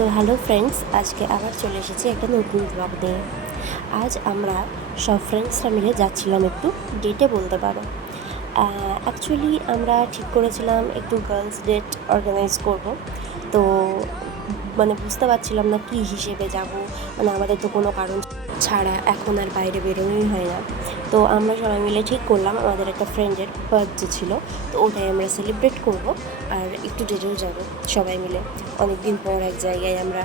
So hello friends, আজকে আবার চলে এসেছি একটা নতুন ব্লগ নিয়ে। আজ আমরা সব ফ্রেন্ডসরা মিলে যাচ্ছিলাম একটু ডেটে বলতে পারো। অ্যাকচুয়ালি আমরা ঠিক করেছিলাম একটু গার্লস ডেট অর্গানাইজ করব। তো বুঝতে পারছিলাম না কী হিসেবে যাব, আমাদের তো কোনো কারণ ছাড়া এখন আর বাইরে বেরোনোই হয় না। তো আমরা সবাই মিলে ঠিক করলাম আমাদের একটা ফ্রেন্ডের বার্থডে ছিল, তো ওটাই আমরা সেলিব্রেট করব আর একটু ডেটেও যাব সবাই মিলে। অনেক দিন পর এক জায়গায় আমরা,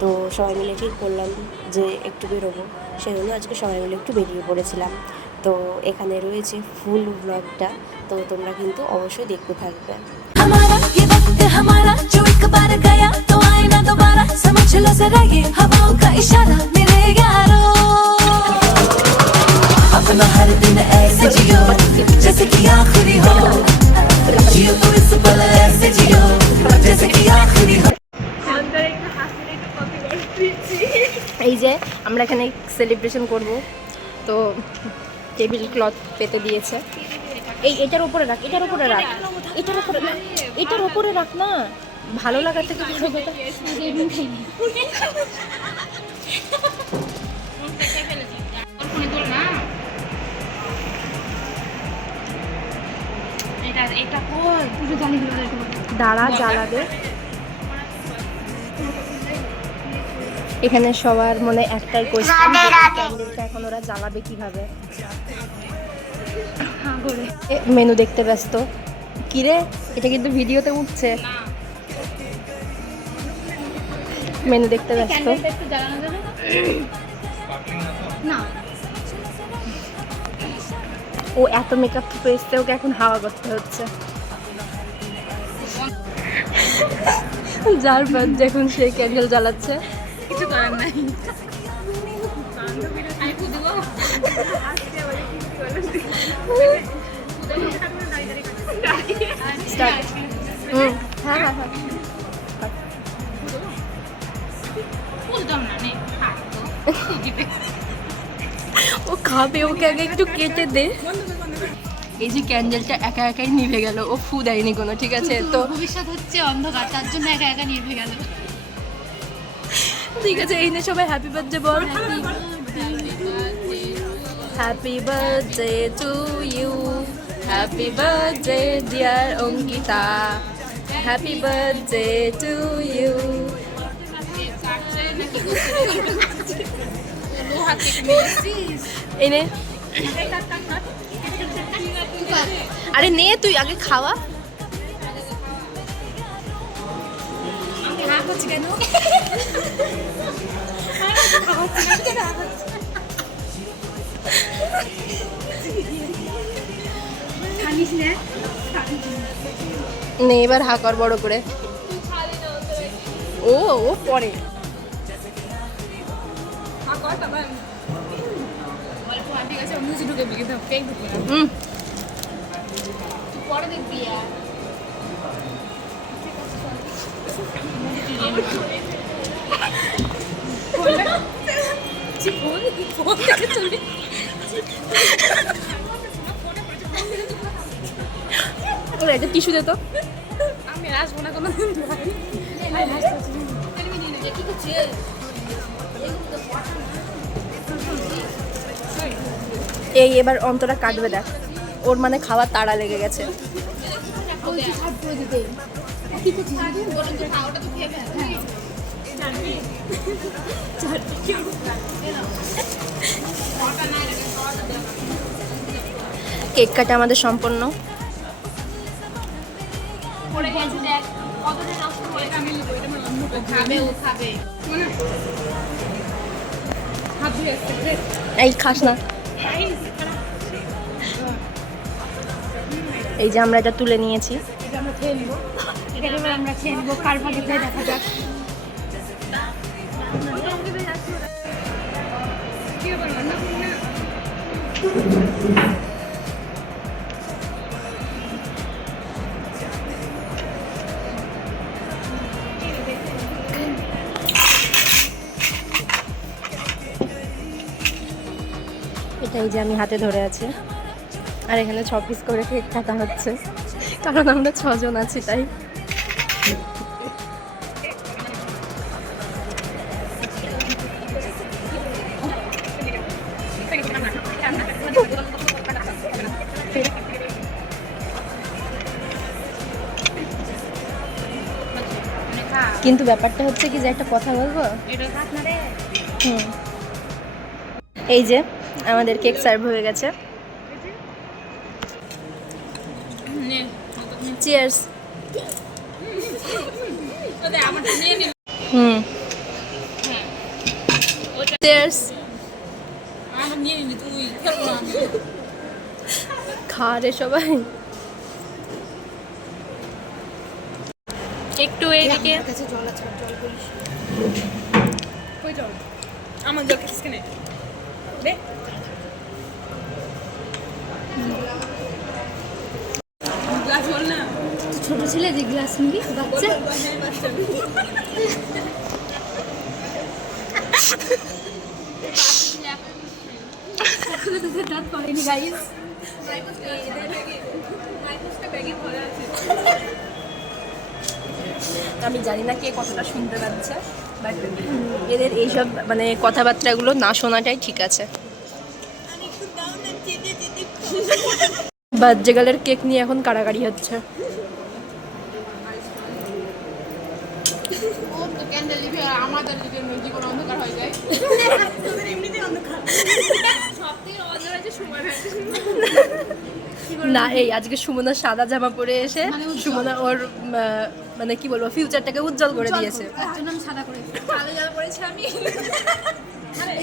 তো সবাই মিলে ঠিক করলাম যে একটু বেরোবো, সেজন্য আজকে সবাই মিলে একটু বেরিয়ে পড়েছিলাম। তো এখানে রয়েছে ফুল ব্লগটা, তো তোমরা কিন্তু অবশ্যই দেখতে থাকবে। हमारा ये वक्त हमारा जो एक बार गया तो आए ना दोबारा, समझ लो जरा ये हवाओं का इशारा मेरे यारों। अपना हर दिन ऐसे जियो जैसे कि आखिरी हो, जियो तो इस पल ऐसे जियो जैसे कि आखिरी हो। এই যে আমরা এখানে সেলিব্রেশন করব, তো টেবিল ক্লথ পেতে দিয়েছে। এটার উপরে রাখ, এটার উপরে রাখ, এটার উপরে রাখ না, ভালো লাগার থেকে বড় কথা। দাঁড়া জ্বালাবে। এখানে সবার মনে একটাই কোয়েশ্চেন, ক্যান্ডেলটা এখন ওরা জ্বালাবে কিভাবে। মেনু দেখতে ব্যস্ত। কিরে, এটা কিন্তু ভিডিওতে উঠছে। মেনু দেখতে ব্যস্ত। ও এত মেকআপ থেকে এসছে, ওকে এখন হাওয়া করতে হচ্ছে। যার বাদ যখন সে ক্যান্ডেল জ্বালাচ্ছে, কিছু করার নাই। ও খাবে, ওকে আগে একটু কেটে দে। এই যে ক্যান্ডেলটা একা একাই নিভে গেল, ও ফু দেয়নি কোনো, ঠিক আছে? তো ভবিষ্যৎ হচ্ছে অন্ধকার, তার জন্য একা একা নিভে গেল। ঠিক আছে, এই নিয়ে সবাই হ্যাপি বার্থডে বল। Happy birthday to you, happy birthday dear Ankita, happy birthday to you. এনে আরে নে, তুই আগে খাওয়া। নে এবার হা কর বড় করে। ও ও পরে একটা টিস্যু দে তো। আমি আসবো না কোনো। এই এবার অন্তরা কাটবে, দেখ ওর মানে খাওয়ার তাড়া লেগে গেছে। কেক কাটা আমাদের সম্পন্ন। এই খাস না। এই যে আমরা এটা তুলে নিয়েছি, আমরা খেয়ে নিবো, কার ভাগে দেখা যাক। এটাই যে আমি হাতে ধরে আছি, আর এখানে 6 পিস করে কেক কাটা হচ্ছে, কারণ আমরা 6 জন আছি তাই। কিন্তু ব্যাপারটা হচ্ছে কি যে একটা কথা বলবো, হুম, এই যে আমাদের কেক সার্ভ হয়ে গেছে। চিয়ার্স। হুম, চিয়ার্স। খা রে সবাই। একটু এইদিকে আমার জল খেয়েছিস কেন রে? গ্লাস বল না। ছোট ছেলে যে গ্লাস নিবি বাচ্চা এখনো তোদের দাঁত পড়েনি গাইস। আমি জানি না কে কতটা শুনতে পাচ্ছে, বাট এদের এইসব মানে কথাবার্তাগুলো না শোনাটাই ঠিক আছে। বার্থডে কেক নিয়ে এখন কাড়াকাড়ি হচ্ছে। না, এই আজকে সুমনা সাদা জামা পরে এসে সুমনা ওর মানে কি বলবো ফিউচারটাকে উজ্জ্বল করে দিয়েছে। তার জন্য আমি সাদা করে কালো জামা পরেছি আমি।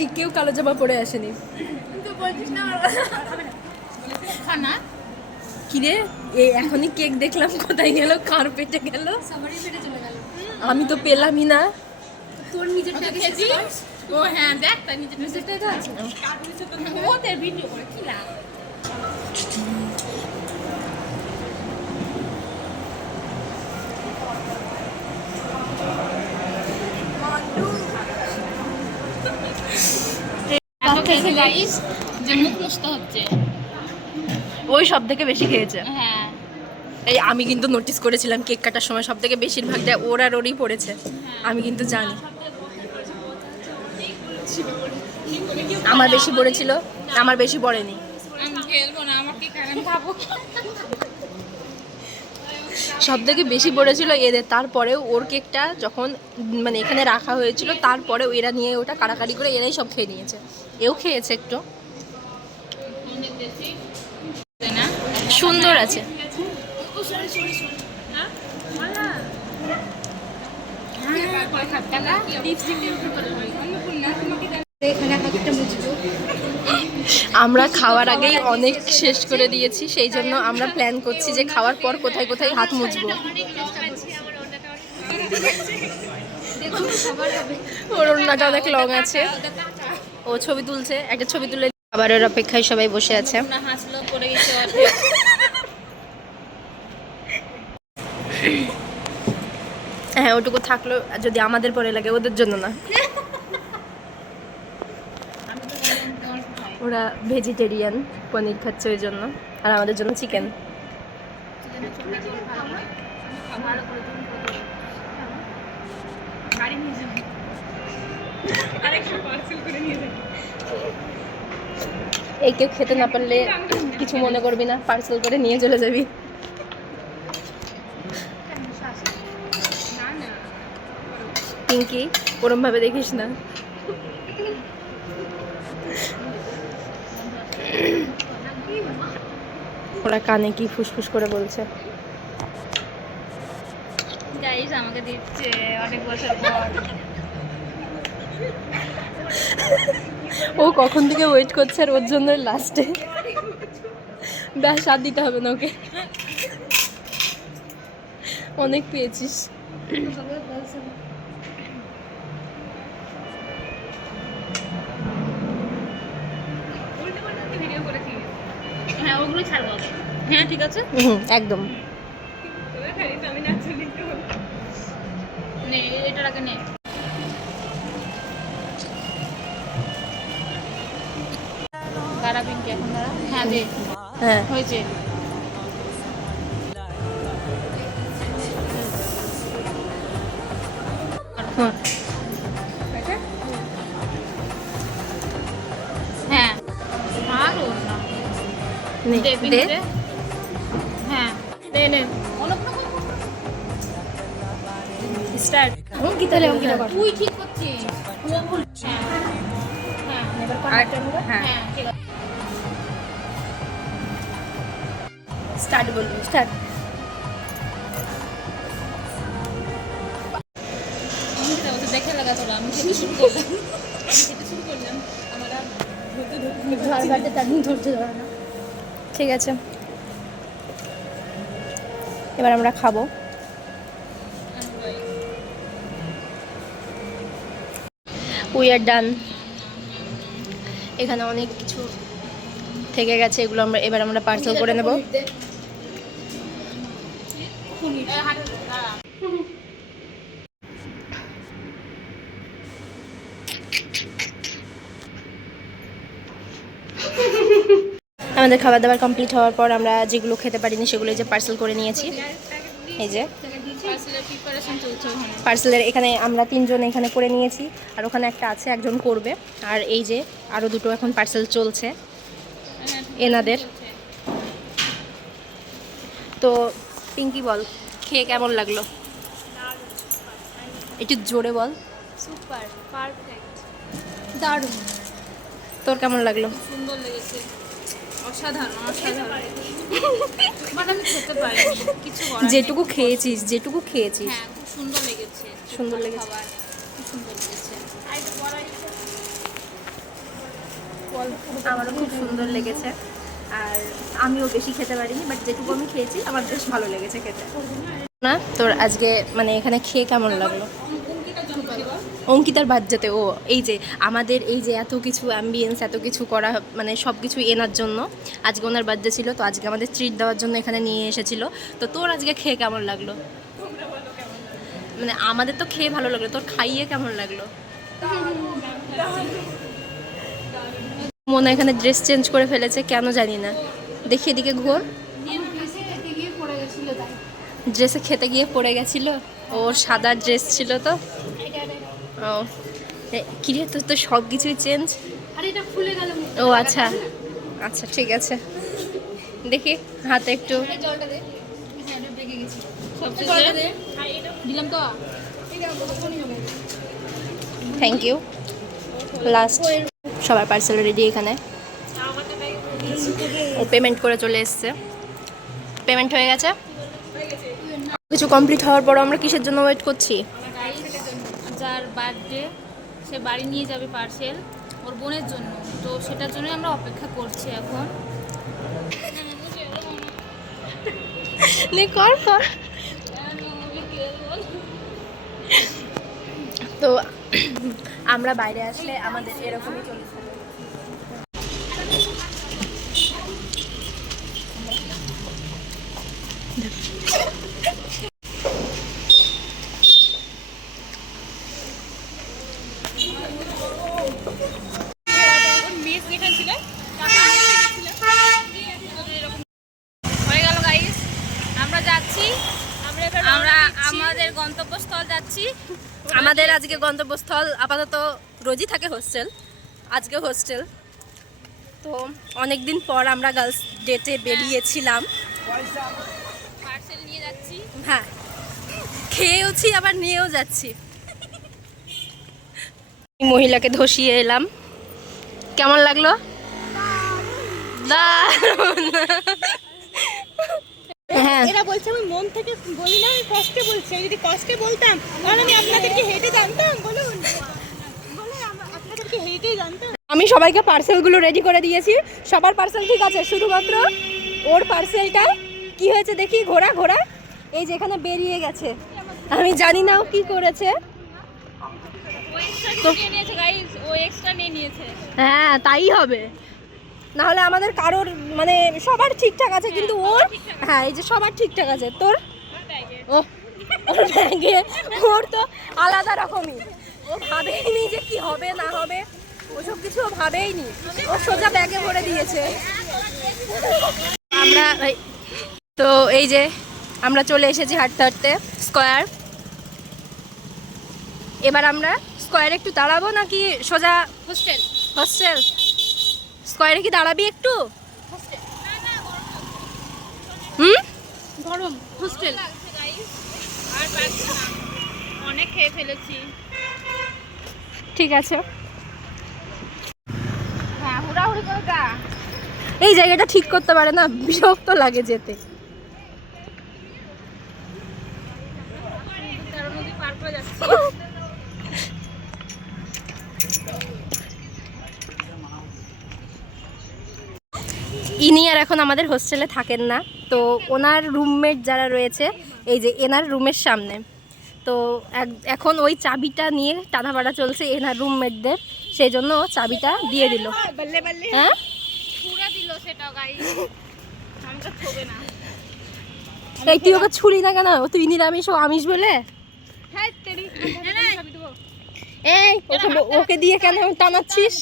এই কেউ কালো জামা পরে আসেনি। তুই বলছিস না খানা কিরে এই এখনই কেক দেখলাম, কোথায় গেল, কার পেটে গেল? সবারই পেটে চলে গেল। আমি তো পেলামই না। তোর নিজেরটা খেয়েছি। ও হ্যাঁ দেখ তার নিজেরটাই তো আছে। ওদের ভিডিও করে কি লাভ? গাইস যে মুখ মুছতে হচ্ছে। ওই সব থেকে বেশি খেয়েছে। হ্যাঁ এই আমি কিন্তু নোটিস করেছিলাম কেক কাটার সময় সব থেকে বেশিরভাগটা ওর আর ওরই পড়েছে। আমি কিন্তু জানি আমার বেশি পড়েছিল, আমার বেশি পড়েনি। আমি খেলবো না, আমাকে কেন খাবো? সব থেকে বেশি পড়েছিল এদের। তারপরেও ওর কেকটা যখন মানে এখানে রাখা হয়েছিল তারপরেও এরা নিয়ে ওটা কাড়াকাড়ি করে এরাই সব খেয়ে নিয়েছে। এও খেয়েছে একটু। সুন্দর আছে। আমরা খাওয়ার আগেই অনেক শেষ করে দিয়েছি, সেই জন্য আমরা প্ল্যান করছি যে খাওয়ার পর কোথায় কোথায় হাত মুছবো। ওর ওড়নাটা অনেক লং আছে, ও ছবি তুলছে, একটা ছবি তুলে খাবারের অপেক্ষায় সবাই বসে আছে। হ্যাঁ ওটুকু থাকলো, যদি আমাদের পরে লাগে, ওদের জন্য না। ওরা ভেজিটেরিয়ান, পনির খাচ্ছে ওই জন্য, আর আমাদের জন্য চিকেন। এই কেক খেতে না পারলে কিছু মনে করবি না, পার্সেল করে নিয়ে চলে যাবি। পিঙ্কি ওরম ভাবে দেখিস না। ওরা কানে কি ফুসফুস করে বলছে। গাইস আমাকে দিচ্ছে অনেক বছর পর। ও কখন থেকে ওয়েট করছে আর ওর জন্য লাস্টে ব্যাস আর দিতে হবে না ওকে। অনেক পেয়েছিস। হ্যাঁ ওগুলো ছাড়বো। হ্যাঁ ঠিক আছে, একদম। নে এটার আগে নে। দাঁড়া পিঙ্কি এখন দাঁড়া। হ্যাঁ দে, হ্যাঁ হয়েছে। হ্যাঁ আর ওর না নে, দে দে। পিঙ্কি দে। হ্যাঁ নে নে অনেক স্টার্ট। অঙ্কিতা কর। তুই ঠিক করছিস ও ভুল হ্যাঁ হ্যাঁ হ্যাঁ ঠিক আছে স্টার্ট বলবি স্টার্ট। দেখে লাগা তোরা আমি খেতে শুরু করলাম আমার আর ঝড় বাটে তার ধরতে ধরে না। ঠিক আছে, এবার আমরা খাবো। উই আর ডান। এখানে অনেক কিছু থেকে গেছে, এগুলো এবার আমরা পার্সেল করে নেব। আমাদের খাবার দাবার কমপ্লিট হওয়ার পর আমরা যেগুলো খেতে পারিনি সেগুলো এই যে পার্সেল করে নিয়েছি। এই যে পার্সেলের প্রিপারেশন চলছে ওখানে পার্সেলের এখানে আমরা 3 জন এখানে করে নিয়েছি, আর ওখানে একটা আছে একজন করবে। আর এই যে আরও 2টো এখন পার্সেল চলছে এনাদের। তো পিঙ্কি বল, খেয়ে কেমন লাগলো? একটু জোরে বল। সুপার পারফেক্ট দারুণ। তোর কেমন লাগলো? সুন্দর লেগেছে অসাধারণ অসাধারণ বাট আমি খেতে পারিনি কিছু করার নেই। যেটুকু খেয়েছিস হ্যাঁ খুব সুন্দর লেগেছে সুন্দর লেগেছে। খাবার খুব সুন্দর লেগেছে আমারও খুব সুন্দর লেগেছে, আর আমিও বেশি খেতে পারিনি, বাট যেটুকু আমি খেয়েছি আমার বেশ ভালো লেগেছে খেতে। না তোর আজকে মানে এখানে খেয়ে কেমন লাগলো? অঙ্কিতার বাচ্চাতে ও এই যে আমাদের এই যে এত কিছু অ্যাম্বিয়েন্স এত কিছু করা মানে সব কিছু এনার জন্য, আজকে ওনার বার্থডে ছিল, তো আজকে আমাদের ট্রিট দেওয়ার জন্য এখানে নিয়ে এসেছিল। তো তোর আজকে খেয়ে কেমন লাগলো? মানে আমাদের তো খেয়ে ভালো লাগলো, তোর খাইয়ে কেমন লাগলো? মনে এখানে ড্রেস চেঞ্জ করে ফেলেছে কেন জানি না, দেখি এদিকে ঘোর। ড্রেসে খেতে গিয়ে পড়ে গেছিল, ওর সাদা ড্রেস ছিল তো। ও কিরে তোর তো সব কিছুই চেঞ্জ। আরে এটা খুলে গেল ও আচ্ছা আচ্ছা ঠিক আছে, দেখি হাতে একটু। জলটা দে হ্যাঁ এটা বেগে গেছি সবচেয়ে দিলাম তো থ্যাংক ইউ। লাস্ট সবার পার্সেল রেডি এখানে, ও পেমেন্ট করে চলে এসছে। পেমেন্ট হয়ে গেছে, কিছু কমপ্লিট হওয়ার পর আমরা কিসের জন্য ওয়েট করছি? যার বার্থডে সে বাড়ি নিয়ে যাবে পার্সেল ওর বোনের জন্য, তো সেটার জন্য আমরা অপেক্ষা করছি এখন। কর কর। তো আমরা বাইরে আসলে আমাদের এরকমই চলছে। হয়ে গেল গাইস, আমরা যাচ্ছি, আমরা আমাদের গন্তব্যস্থল যাচ্ছি। আমাদের আজকে গন্তব্যস্থল আপাতত রোজই থাকে হোস্টেল, আজকে হোস্টেল। তো অনেক দিন পর আমরা গার্লস ডেটে বেরিয়েছিলাম। পার্সেল নিয়ে যাচ্ছি। হ্যাঁ খেয়েওছি আবার নিয়েও যাচ্ছি। মহিলাকে ধসিয়ে এলাম, কেমন লাগলো? দারুণ। হ্যাঁ এরা বলছে আমি মন থেকে বলি না, আমি কষ্টে বলছি। আমি যদি কষ্টে বলতাম তাহলে আমি আপনাদেরকে হেঁটে জানতাম। বলুন আপনাদেরকে হেঁটেই জানতাম। আমি সবাইকে পার্সেলগুলো রেডি করে দিয়েছি, সবার পার্সেল ঠিক আছে, শুধুমাত্র ওর পার্সেলটা কি হয়েছে দেখি। ঘোড়া ঘোড়া এই যে এখানে বেরিয়ে গেছে, আমি জানি না ও কি করেছে। ও এক্সট্রা নিয়ে নিয়েছে গাইস, ও এক্সট্রা নিয়ে নিয়েছে। হ্যাঁ তাই হবে, না হলে আমাদের কারোর মানে সবার ঠিকঠাক আছে, কিন্তু ওর হ্যাঁ এই যে সবার ঠিকঠাক আছে, তোর ও ওর ব্যাগে ওর তো আলাদা রকমই। ও ভাবেইনি যে কি হবে না হবে, ওসব কিছু ও ভাবেইনি, ও সোজা ব্যাগে ভরে দিয়েছে। আমরা তো এই যে আমরা চলে এসেছি হাঁটতে হাঁটতে স্কয়ার। এবার আমরা স্কয়ারে একটু দাঁড়াবো নাকি সোজা হোস্টেল হোস্টেল? স্কয়ারে কি দাঁড়াবি একটু? গরম হোস্টেল আর অনেক খেয়ে ফেলেছি। ঠিক আছে, হ্যাঁ হুড়াহুড়ি করে গা। এই জায়গাটা ঠিক করতে পারে না, বিরক্ত লাগে যেতে। তেরো নদী পার করে যাচ্ছি। ইনি আর এখন আমাদের হোস্টেলে থাকেন না, তো ওনার রুমমেট যারা রয়েছে এই যে এনার রুমের সামনে, তো এখন ওই চাবিটা নিয়ে টানাপাড়া চলছে এনার রুমমেটদের, সেই জন্য ও চাবিটা দিয়ে দিল। বল্লে বল্লে। হ্যাঁ, পুরা দিল সেটাও গাই, আমাকে ঠকে না। এই তুই ওকে ছুরি না কেন? ও তুই নিরামিষ, ও আমিষ বলে। হ্যাঁ তেরি খাবি দেবো। এই ওকে দিয়ে কেন টানাচ্ছিস?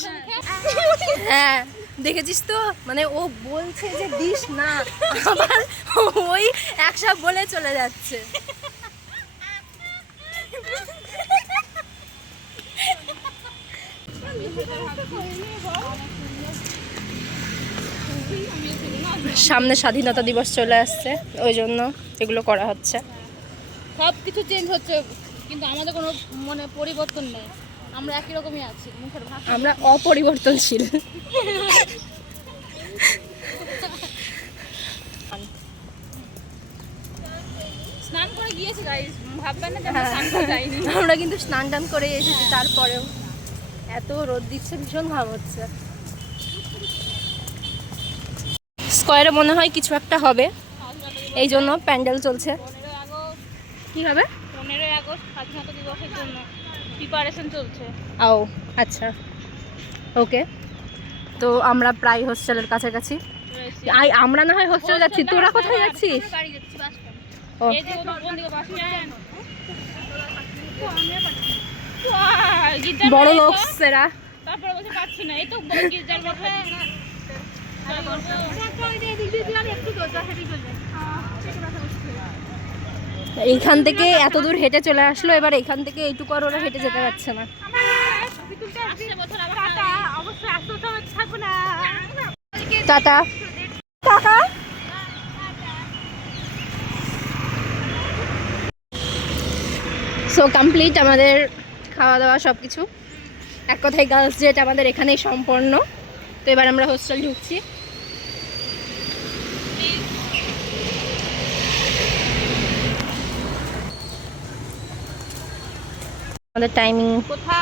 হ্যাঁ দেখেছিস তো, মানে ও বলছে যে দিস না, আবার ওই একসব বলে চলে যাচ্ছে। সামনে স্বাধীনতা দিবস চলে আসছে, ওই জন্য এগুলো করা হচ্ছে। সব কিছু চেঞ্জ হচ্ছে কিন্তু আমাদের কোনো মানে পরিবর্তন নেই, আমরা একই রকমই আছি, মুখের ভাষা। আমরা অপরিবর্তনশীল। স্নান করে গিয়েছি গাইস, ভাববেন না যে আমরা স্নান করে যাইনি। আমরা কিন্তু স্নান টান করে এসেছি, তারপরেও এত রোদ দিচ্ছে, ভীষণ ঘাম হচ্ছে। স্কোয়ারে মনে হয় কিছু একটা হবে, এই জন্য প্যান্ডেল চলছে। 15ই আগস্ট, কি হবে? 15ই আগস্ট স্বাধীনতা দিবসের জন্য প্রিপারেশন চলছে। ও আচ্ছা, ওকে। তো আমরা প্রায় হোস্টেলের কাছাকাছি। আমরা না হয় হোস্টেলে যাচ্ছি, তোরা কোথায় যাচ্ছিস? আমরা বাড়ি যাচ্ছি বাস স্ট্যান্ড। ও এই যে কোন দিকে বাস স্ট্যান্ড? বড় লোক সেরা। তারপরে বলতে পারছি না, এই তো গির্জার বসে। এইখান থেকে এত দূর হেঁটে চলে আসলো, এবার এখান থেকে এইটুকু আর ওরা হেঁটে যেতে পারছে না। অবশ্যই আসতে থাকবো না। Tata tata. সো কমপ্লিট আমাদের খাওয়া দাওয়া সব কিছু, এক কথায় গার্লস ডেট আমাদের এখানেই সম্পন্ন। তো এবার আমরা হোস্টেল ঢুকছি। আমাদের টাইমিং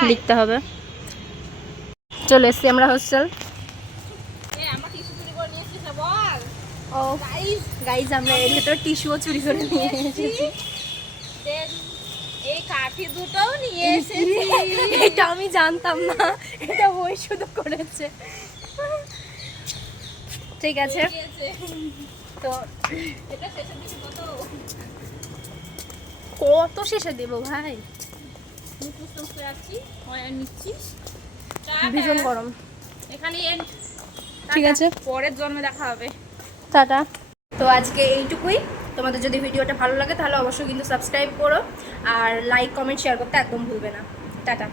লিখতে হবে। চলে এসছি আমরা হোস্টেল। আমরা টিস্যু চুরি করে নিয়ে এসেছি বল। ও গাইজ, আমরা এর ভেতর টিস্যুও চুরি করে নিয়ে এসেছি। এই কাঠি দুটোও নিয়ে এসেছি। এটা আমি জানতাম না, এটা ওই শুধু করেছে। ঠিক আছে, তো এটা শেষের দিকে কত শেষে দেবো ভাই? মুখ রাখছি, অয়েল নিচ্ছি। ভীষণ গরম। এখানে ঠিক আছে, পরের জন্মে দেখা হবে। টাটা। তো আজকে এইটুকুই। তোমাদের যদি ভিডিওটা ভালো লাগে তাহলে অবশ্যই কিন্তু সাবস্ক্রাইব করো, আর লাইক কমেন্ট শেয়ার করতে একদম ভুলবে না। টাটা।